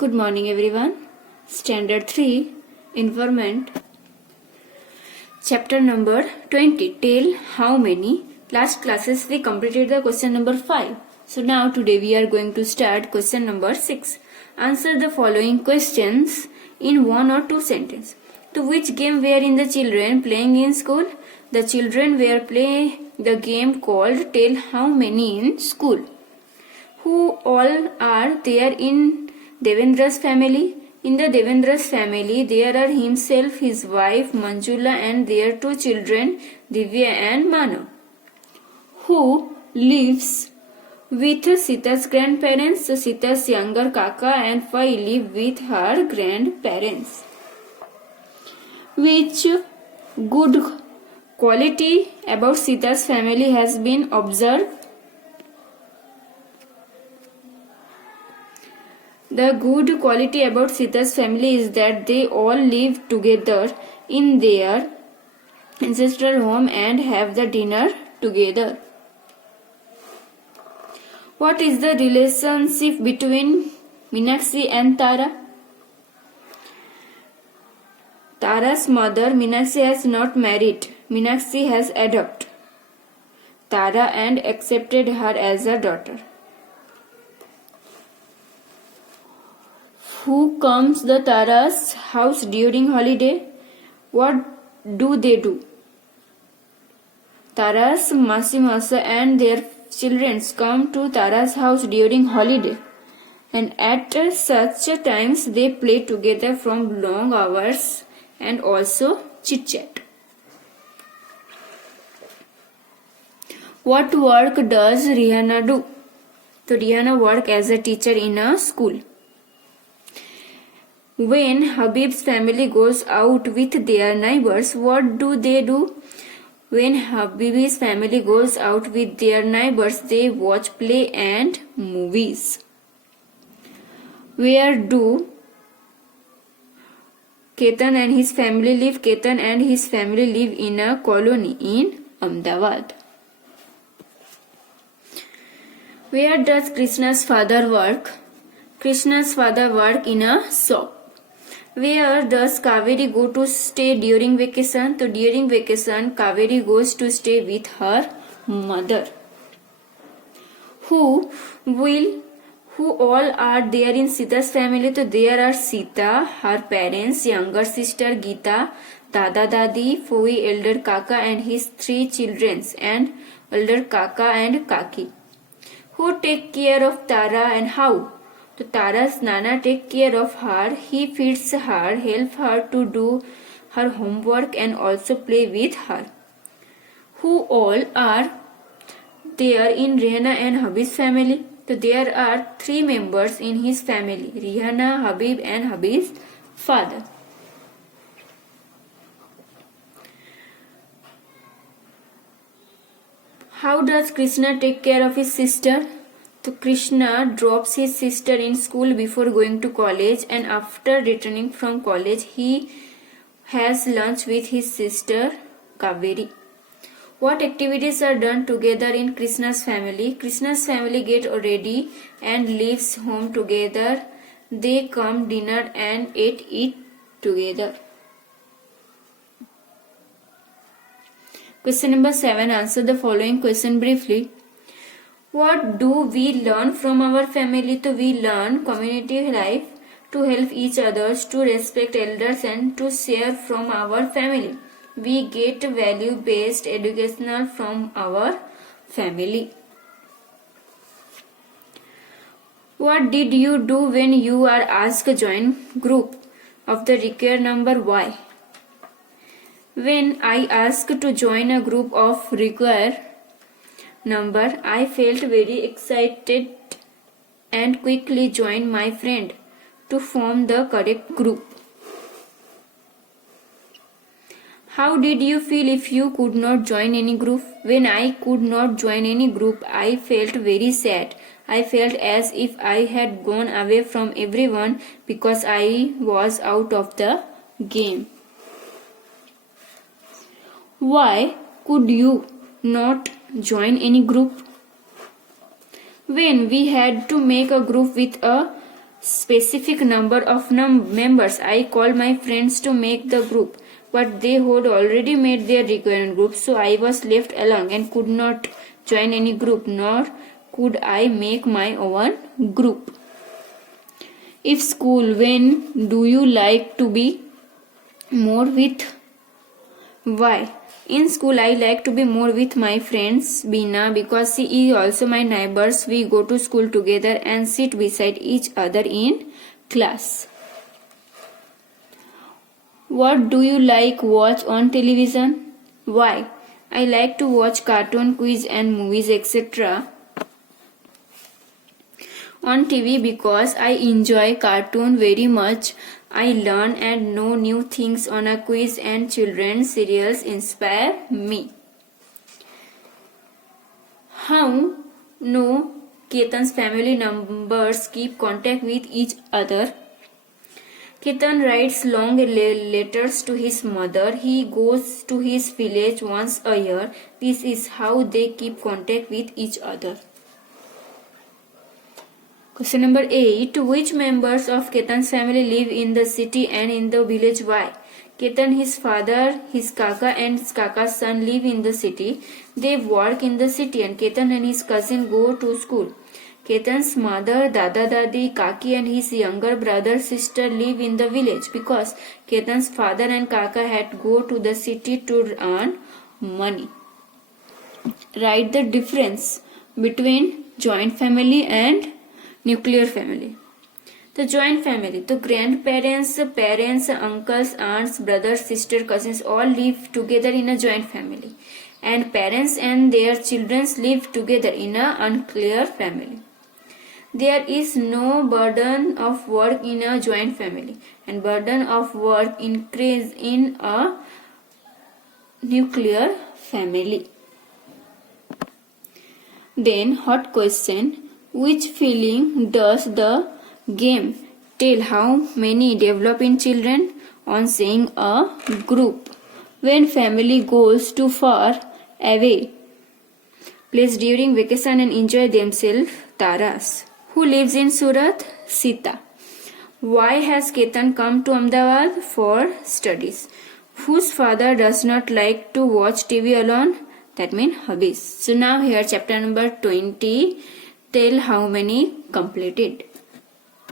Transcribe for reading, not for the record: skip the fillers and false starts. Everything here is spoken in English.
Good morning everyone. Standard 3 Environment. Chapter number 20. Tell how many. Last classes we completed the question number 5. So now today we are going to start question number 6. Answer the following questions in one or two sentences. To which game were in the children playing in school? The children were playing the game called Tell how many in school. Who all are there in Devendra's family? In the Devendra's family, there are himself, his wife Manjula and their two children, Divya and Manav. Who lives with Sita's grandparents? So Sita's younger Kaka and Fai live with her grandparents. Which good quality about Sita's family has been observed? The good quality about Sita's family is that they all live together in their ancestral home and have the dinner together. What is the relationship between Meenakshi and Tara? Tara's mother Meenakshi has not married. Meenakshi has adopted Tara and accepted her as a daughter. Who comes to Tara's house during holiday? What do they do? Tara's Masi and their children come to Tara's house during holiday, and at such times they play together from long hours and also chit-chat. What work does Rihanna do? So Rihanna works as a teacher in a school. When Habib's family goes out with their neighbors, what do they do? When Habib's family goes out with their neighbors, they watch play and movies. Where do Ketan and his family live? Ketan and his family live in a colony in Ahmedabad. Where does Krishna's father work? Krishna's father works in a shop. Where does Kaveri go to stay during vacation? So during vacation, Kaveri goes to stay with her mother. Who all are there in Sita's family? So there are Sita, her parents, younger sister Geeta, Dada Dadi, Foi, elder Kaka and his three children, and elder Kaka and Kaki. Who take care of Tara and how? So Tara's Nana take care of her. He feeds her, help her to do her homework and also play with her. Who all are there in Rihanna and Habib's family? So there are three members in his family, Rihanna, Habib and Habib's father. How does Krishna take care of his sister? So Krishna drops his sister in school before going to college, and after returning from college he has lunch with his sister Kaveri. What activities are done together in Krishna's family? Krishna's family get ready and leaves home together. They come dinner and eat together. Question number 7. Answer the following question briefly. What do we learn from our family? So we learn community life, to help each others, to respect elders and to share from our family. We get value-based educational from our family. What did you do when you are asked to join group of the required number? Why? When I asked to join a group of required number, I felt very excited and quickly joined my friend to form the correct group. How did you feel if you could not join any group? When I could not join any group, I felt very sad. I felt as if I had gone away from everyone because I was out of the game. Why could you not join any group? When we had to make a group with a specific number of members. I called my friends to make the group, but they had already made their required group, so I was left alone and could not join any group, nor could I make my own group. If school, when do you like to be more with? Why? In school, I like to be more with my friends Bina because she is also my neighbors. We go to school together and sit beside each other in class. What do you like watch on television? Why? I like to watch cartoon, quiz and movies etc. on TV because I enjoy cartoon very much. I learn and know new things on a quiz and children's serials inspire me. How no Ketan's family members keep contact with each other? Ketan writes long letters to his mother. He goes to his village once a year. This is how they keep contact with each other. Question number 8. Which members of Ketan's family live in the city and in the village? Why? Ketan, his father, his kaka and his kaka's son live in the city. They work in the city and Ketan and his cousin go to school. Ketan's mother, Dada Dadi, Kaki and his younger brother sister live in the village because Ketan's father and kaka had to go to the city to earn money. Write the difference between joint family and nuclear family. The joint family, the grandparents, parents, uncles, aunts, brothers, sisters, cousins all live together in a joint family, and parents and their children live together in a nuclear family. There is no burden of work in a joint family, and burden of work increase in a nuclear family. Then hot question. Which feeling does the game tell how many develop in children? On saying a group. When family goes too far away, place during vacation and enjoy themselves. Taras. Who lives in Surat? Sita. Why has Ketan come to Ahmedabad? For studies. Whose father does not like to watch TV alone? That means hobbies. So now here chapter number 20. Tell how many completed.